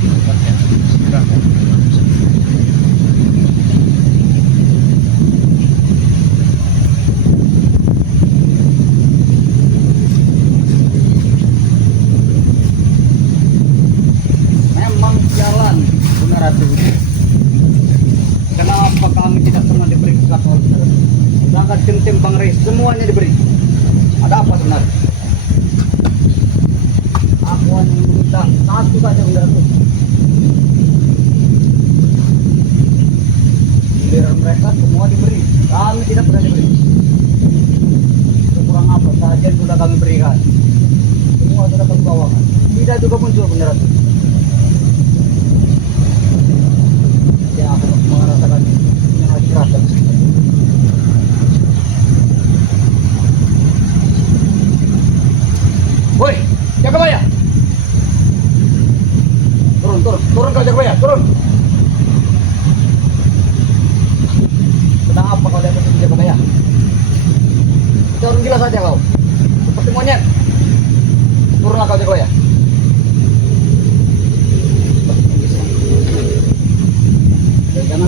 tempatnya istirahat. Memang jalan benar hati. Kenapa kami tidak pernah diberi kesempatan? Sedangkan tim-tim Bang Reis semuanya diberi. Ada apa sebenarnya? Aku hanya meminta satu saja benar hati. Giliran mereka semua diberi, kami tidak pernah diberi. Kurang apa saja yang sudah kami berikan, semua sudah kami bawakan. Tidak juga muncul benar hati. Ya aku merasakan yang lagi kerasa. Woi, Jagabaya. Turun kau Jagabaya, turun. Sedang apa kau di atas itu Jagabaya? Turun gila saja kau, seperti monyet. Turunlah kau Jagabaya. Jangan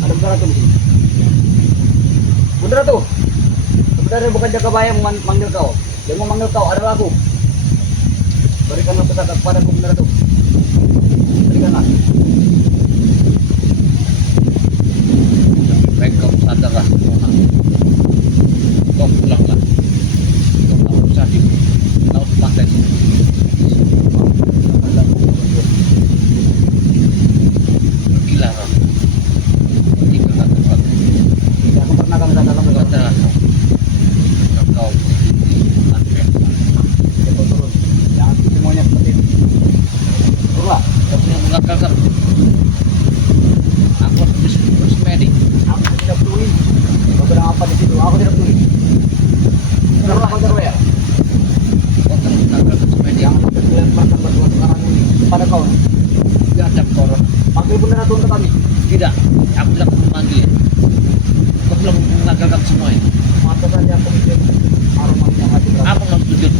ada Bunda Ratu di sini. Bunda Ratu, sebenarnya bukan Jagabaya yang memanggil kau. Yang memanggil kau adalah aku. Berikanlah pusaka kepadaku Bunda Ratu. Berikanlah. Baik kau sadarlah. Kau pulanglah. Kau tak usah di laut pantai sini. Pergilah Rama. Tinggalkan tempat. Tidak pernah kami datang ke sana. Katalah kau Andrea. Coba turun. Jangan semuanya seperti itu. Turunlah. Kau punya mengakalkan. Aku harus bersemedi. Aku tidak peduli. Kau bilang apa di situ? Aku tidak peduli. Turunlah kau Jagabaya. Kau telah mengakalkan semedi. Jangan sampai dilemparkan batuan sekarang ini pada kau. Biadab kau Rama. Panggil Bunda Ratu untuk kami. Tidak, aku tidak akan memanggil. Kau belum mengagalkan semua ini. Mata saja aku mikir aroma yang hati berat. Apa maksud sujud?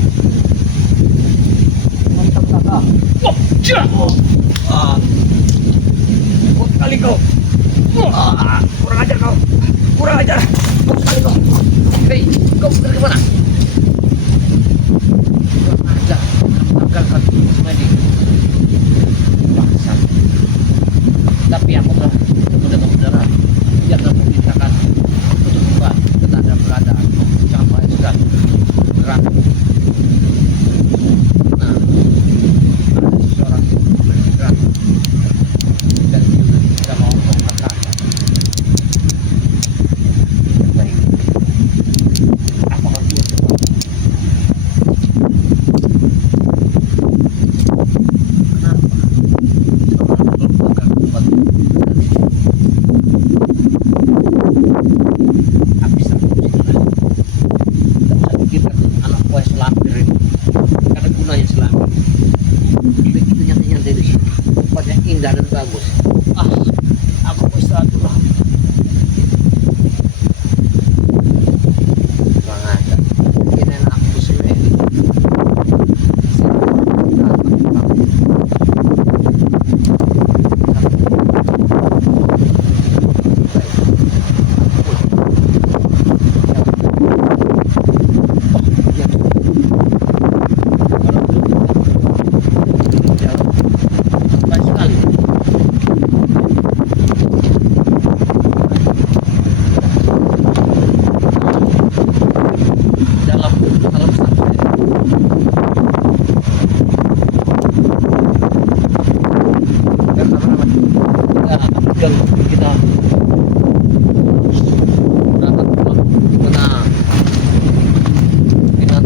Meminta pusaka. Oh, jah! Kuat sekali kau. Kurang ajar kau. Kurang ajar. Kuat sekali kau. Hei, kau dari mana? Kurang ajar, mengagalkan semedi. Bangsat. Tapi aku telah bertemu dengan saudara. Dia telah memerintahkan untuk kembali ke tanda keadaan sampai sudah gerak. Nah, ada seseorang yang bergerak dan juga tidak mau mengatakan. Baik, apakah dia kenapa? Seorang berbuka tempat aku bisa tidak bisa pikirkan anak buah selapir ini karena gunanya selapir begitu nyantai-nyantai di sini tempatnya indah dan bagus. Aku mau istirahat dulu. Kurang ajar ini anak aku sendiri. Baik sekali. Dalam salam sampai. Ya, kemudian kita berangkat pulang karena kita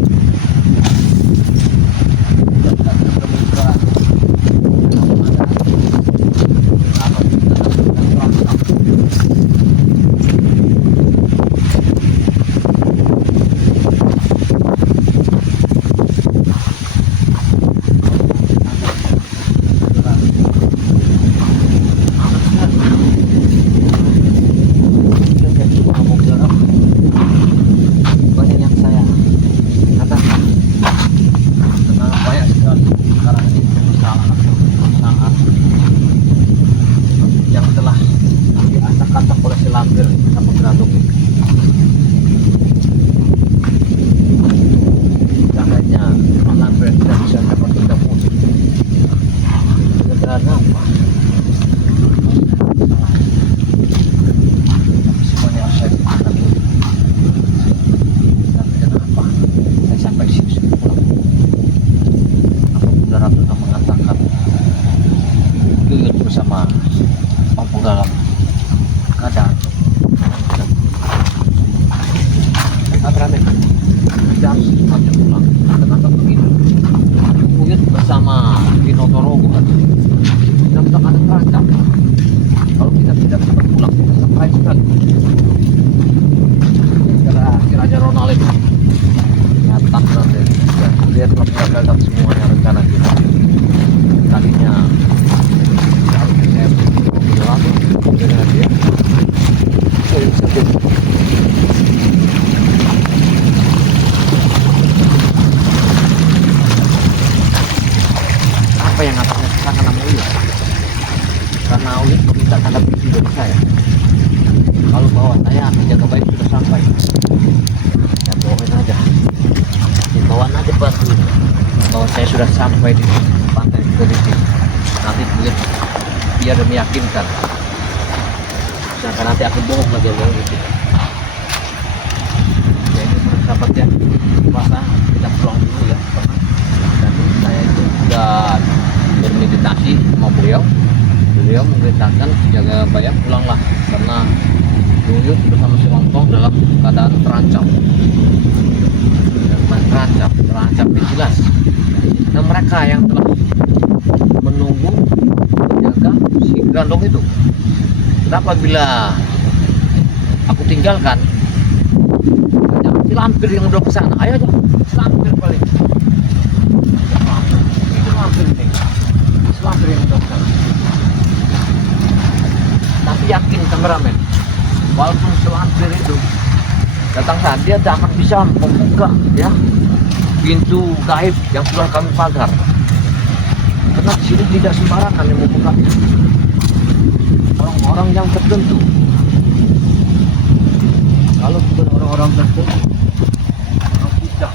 bersama mampu dalam keadaan Abraham kita harus cepatnya pulang. Ternyata begini Uyut bersama Dino Torogo kan kita sedang ada terancam. Kalau kita tidak cepat pulang kita sampai sekali. Si Raja Ronald itu datang nanti ya, dia telah menggagalkan semuanya rencana kita. Tadinya harusnya saya mobil langsung dengan dia saya bisa apa yang akan saya katakan sama Uyut, karena Uyut meminta tanda bukti dari saya kalau bahwa saya menjaga baik sudah sampai. Ya bohongin aja, himbauan aja batu bahwa saya sudah sampai di pantai Kediri. Nanti biar meyakinkan, sedangkan nanti aku bohong lagi sama Uyut. Ya ini sahabat ya, masa kita pulang dulu ya, karena tadi saya itu sudah bermeditasi sama beliau memerintahkan jaga bayam pulanglah karena Uyut bersama si Lontong dalam keadaan terancam jelas. Dan mereka yang telah menunggu menjaga si Grandong itu, kenapa bila aku tinggalkan jangan si lampir yang udah kesana, ayo aja si lampir balik. Itu lampir ini, si lampir yang udah kesana. Tapi yakin kameramen, walaupun selampir itu datang saat dia tak akan bisa membuka ya pintu gaib yang sudah kami pagar, karena di sini tidak sembarangan yang membuka, orang-orang yang tertentu. Kalau bukan orang-orang tertentu, orang tidak.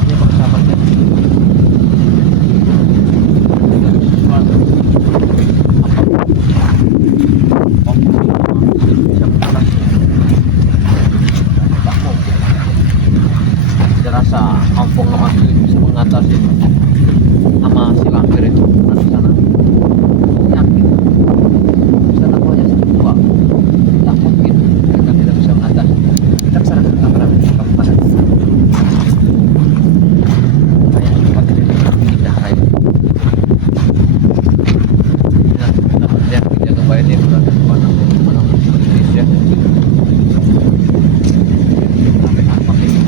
Ini persahabatnya. Rasa kampung lemas itu bisa mengatasi sama si lampir itu. Nah, di sana yakin bisa namanya sebuah tak mungkin mereka tidak bisa mengatasi. Kita kesana ke kamera kamu pasang kayak cepat ini pindah kayak ya kita melihat kita kebayang dia berada di mana Indonesia sampai apa ini.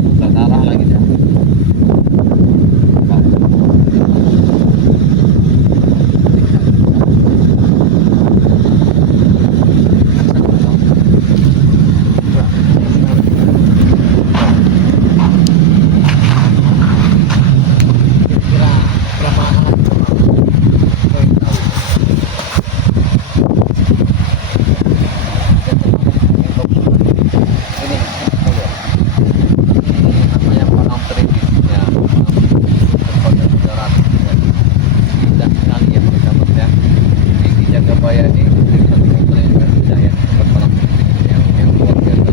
udah darah lagi dia. Kira berapa anak? Namanya kolam perintisnya, indah sekali ya persahabatnya. Di Jagabaya ini saya tempat kolam perintis yang luar biasa.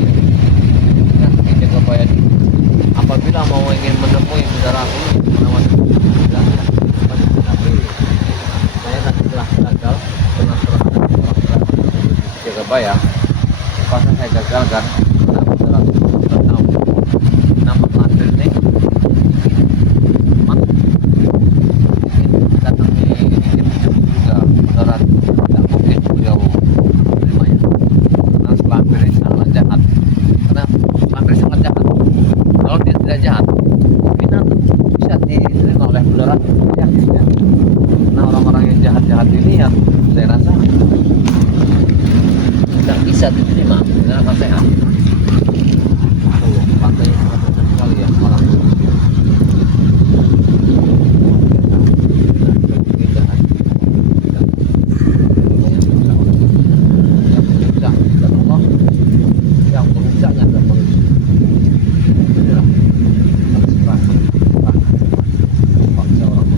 Nah, di Jagabaya ini apabila mau ingin menemui saudaraku menawarkan bilangnya tapi saya kan telah gagal pernah terhadap orang di Jagabaya. Pas saya gagalkan, nah saudaraku sudah tahu nama pelatih ini mat datang di juga saudara tidak mungkin beliau menerimanya karena selampir ini sangat jahat, karena selampir sangat jahat. Kalau dia tidak jahat mungkin bisa diterima oleh saudara yakinnya. Nah orang-orang yang jahat-jahat ini ya saya rasa tidak bisa diterima dengan akal sehat. Tuh, pantainya sangat indah sekali ya orang keindahan yang merusak dan Allah yang merusaknya adalah manusia. Inilah bangsa orang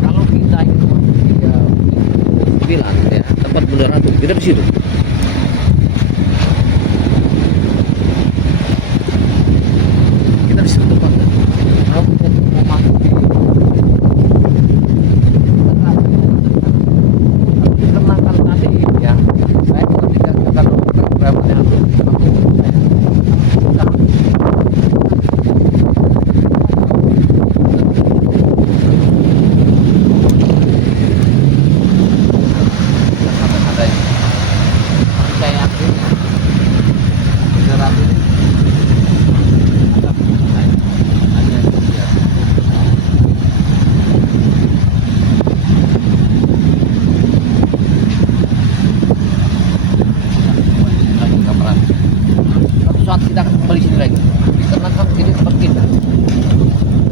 kalau kita itu bilang ya tempat beneran tuh kita di situ. Kita di situ tempatnya. Kalau kita mau masuk di kenakan tadi ya, saya ketika kata dokter berapa yang saya yakin beneran ini ada dia. Suatu saat kita akan kembali sini lagi dikarenakan ini tempat kita.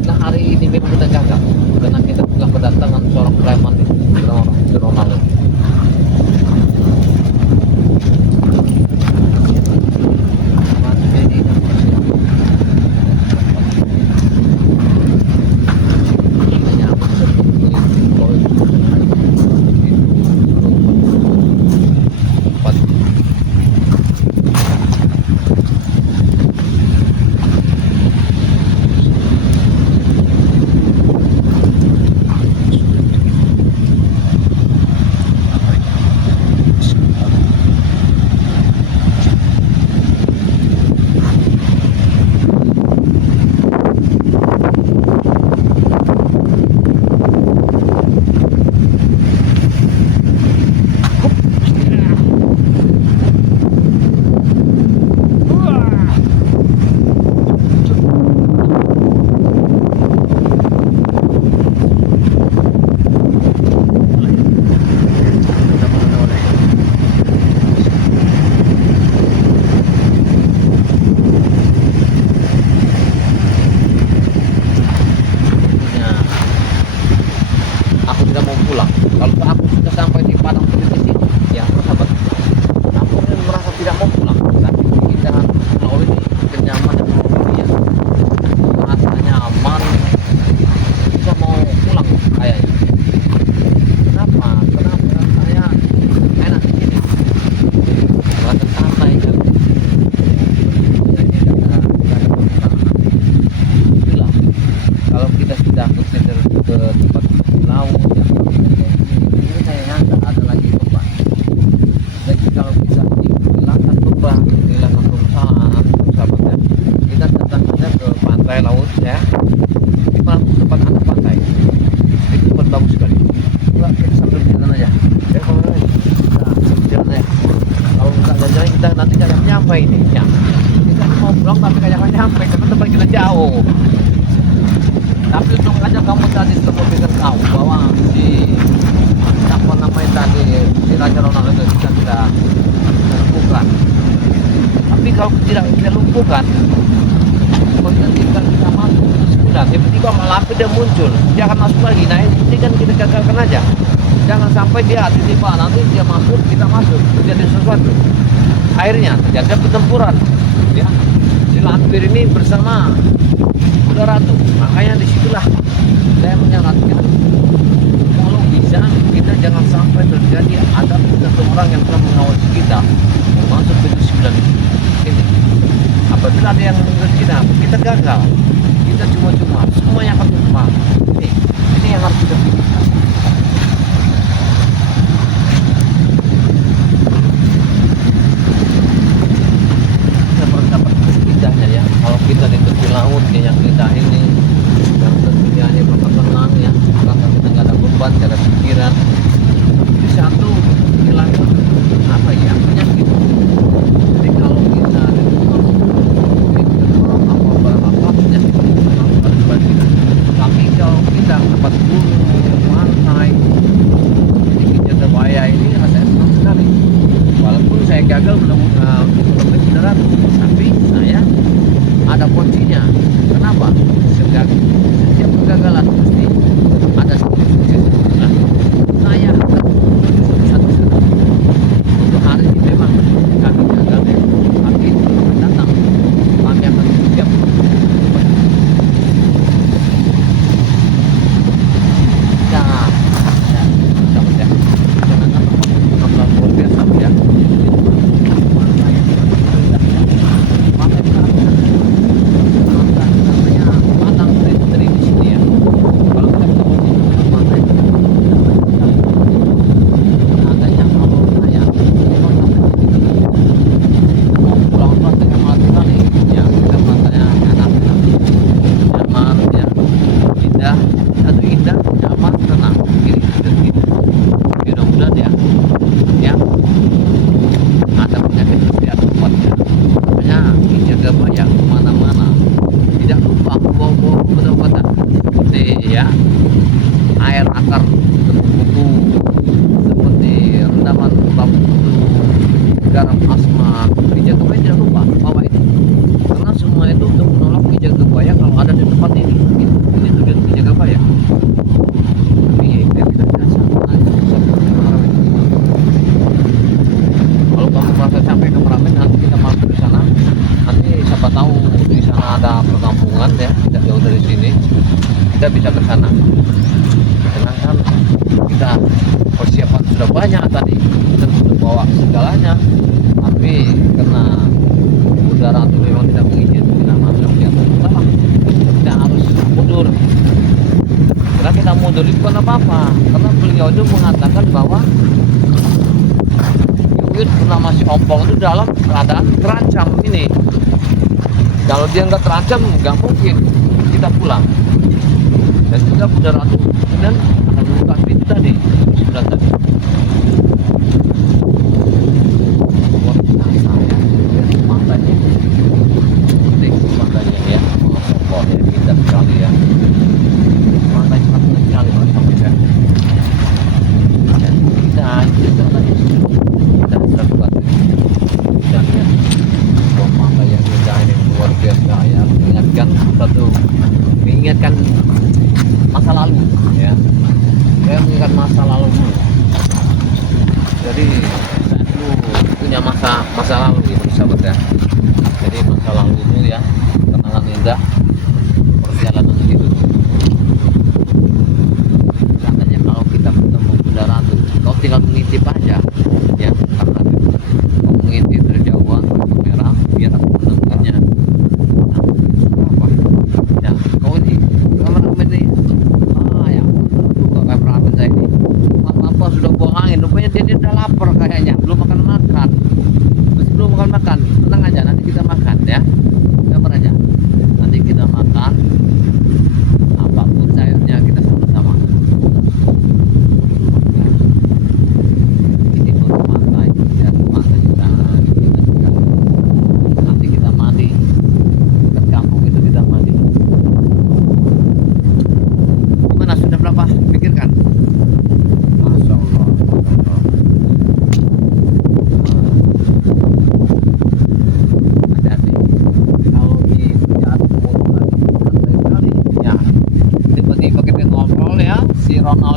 Nah hari ini memang kita gagal karena kita telah kedatangan seorang preman di Ronaldo. tiba-tiba Malampir dia muncul, dia akan masuk lagi. Nah ini kan kita gagalkan aja, jangan sampai dia tiba-tiba nanti dia masuk, kita masuk, terjadi sesuatu. Akhirnya terjadi pertempuran, ya. Si Lampir ini bersama Kuda Ratu. Makanya disitulah saya menyarankan kalau bisa kita jangan sampai terjadi ada satu orang yang telah mengawasi kita masuk pintu 9 ini. Apabila ada yang menurut kita gagal, kita cuma-cuma semuanya akan tumpah. Ini yang harus kita pikirkan. Dapat indahnya ya kalau kita di tepi laut yang kita ini yang tentunya ini bakal tenang ya, karena kita nggak ada beban, nggak ada pikiran. Di satu hilangkan apa ya penyakit. Jadi kalau kita apa penyakit tapi kalau kita dapat gunung, pantai, jadi kita bahaya ini rasanya senang sekali. Walaupun saya gagal menemukan kendaraan, tapi saya ada kuncinya. Kenapa? Setiap kegagalan pasti ada sukses. Nah, saya akan satu-satu. Untuk hari ini memang kami gagal ya, tapi datang kami akan siap. Air akar kupu seperti rendaman bambu garam asma dijaga baik, tidak lupa bawa itu karena semua itu untuk menolak dijaga bayang kalau ada di tempat ini tujuan dijaga bayang. Tapi ya kita kalau kamu merasa capek ke Merapen nanti kita masuk di sana, nanti siapa tahu di sana ada perkampungan ya tidak jauh dari sini, kita bisa ke sana. Sedangkan kita persiapan sudah banyak tadi, kita sudah bawa segalanya, tapi karena udara itu memang tidak mengizinkan kita masuk ya, pertama kita harus mundur. Karena kita mundur itu bukan apa-apa, karena beliau itu mengatakan bahwa Yuyut bernama si Ompong itu dalam keadaan terancam ini. Kalau dia nggak terancam, nggak mungkin kita pulang. Dan juga Kuda Ratu kemudian akan membuka pintu tadi sudah tadi. Luar biasa ya, pantainya, pantainya ya, oh ya indah sekali ya, pantai sangat sekali mas ya. Dan kita tadi kita sudah buat dan ya, pantai yang indah ini luar biasa ya, mengingatkan masa lalu ya, saya mengingat masa lalu dulu. Jadi saya dulu punya masa lalu gitu sahabat ya. Jadi masa lalu itu ya, kenangan indah perjalanan hidup. Katanya kalau kita ketemu Kuda Ratu, kau tinggal mengintip aja ya, karena kau mengintip dari jauhan kamera biar aku mendengarnya. Ya, kau ini kameramen ini apa sudah buang angin, rupanya dia udah lapar kayaknya, belum makan tenang aja, nanti kita makan ya, sabar aja, nanti kita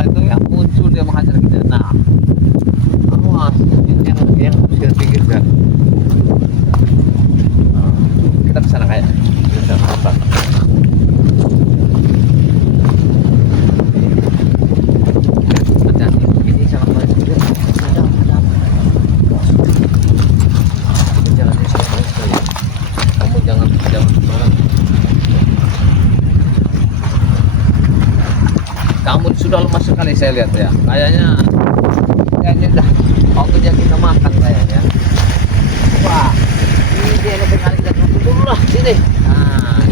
setelah itu yang muncul dia menghajar kita. Nah, awas yang harus kita pikirkan. Nah, kita kesana kayak kita apa? Hati-hati, ini sangat baik juga. Ada jangan disebut sekali. Kamu jangan sembarang. Kamu sudah lemas sekali saya lihat ya. Kayaknya udah waktunya kita makan kayaknya. Wah, ini dia lebih kali kita dulu lah sini. Nah,